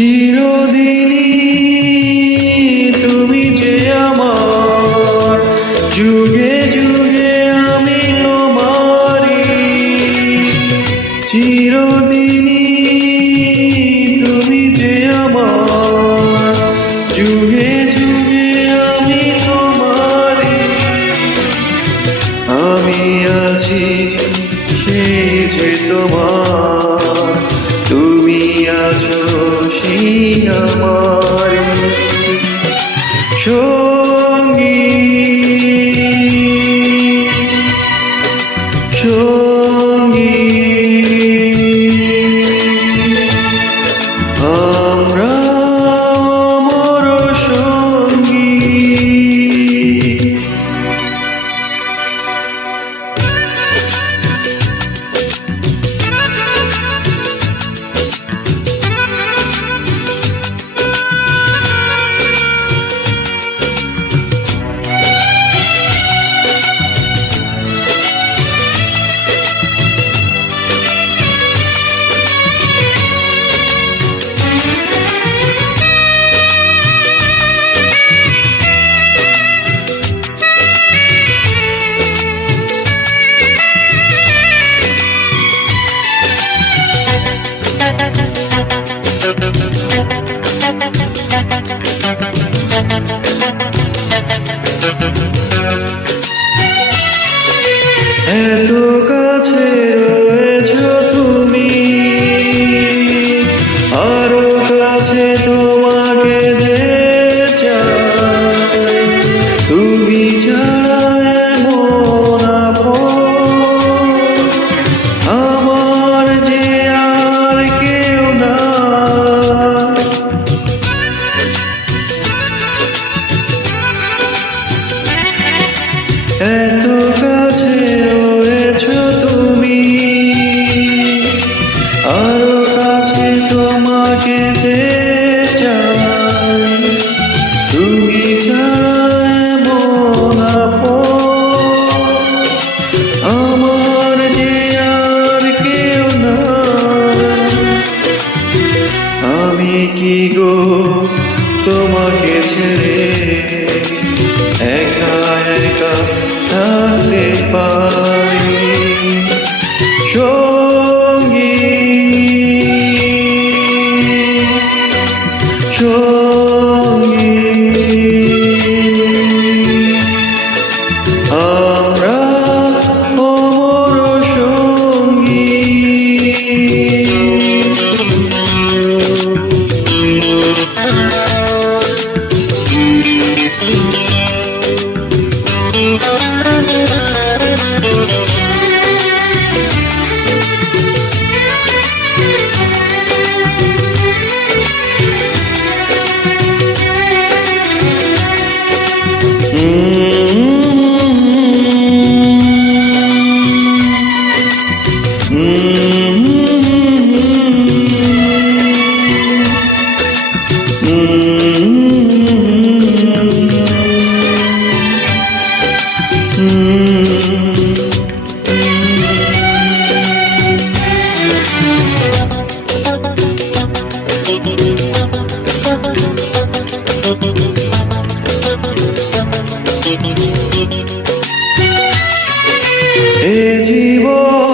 চিরদিনই তুমি যে আমার যুগে তোমাকে তুমি আপন। আমার যে আর কেউ না এত কাছে রয়েছ তুমি, আরও কাছে তোমাকে Facebook. এ জীবন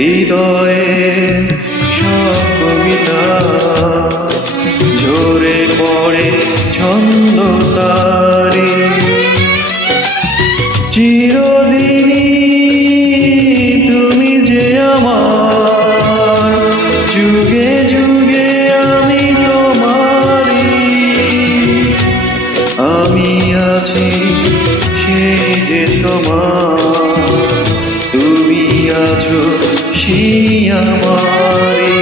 হৃদয়ে সব কবিতা। ঝরে পড়ে ছন্দ তারি চিরদিনই তুমি যে আমার, যুগে যুগে আমি তোমারি আমি আছি সেই যে তোমার। আছো সেই আমারি।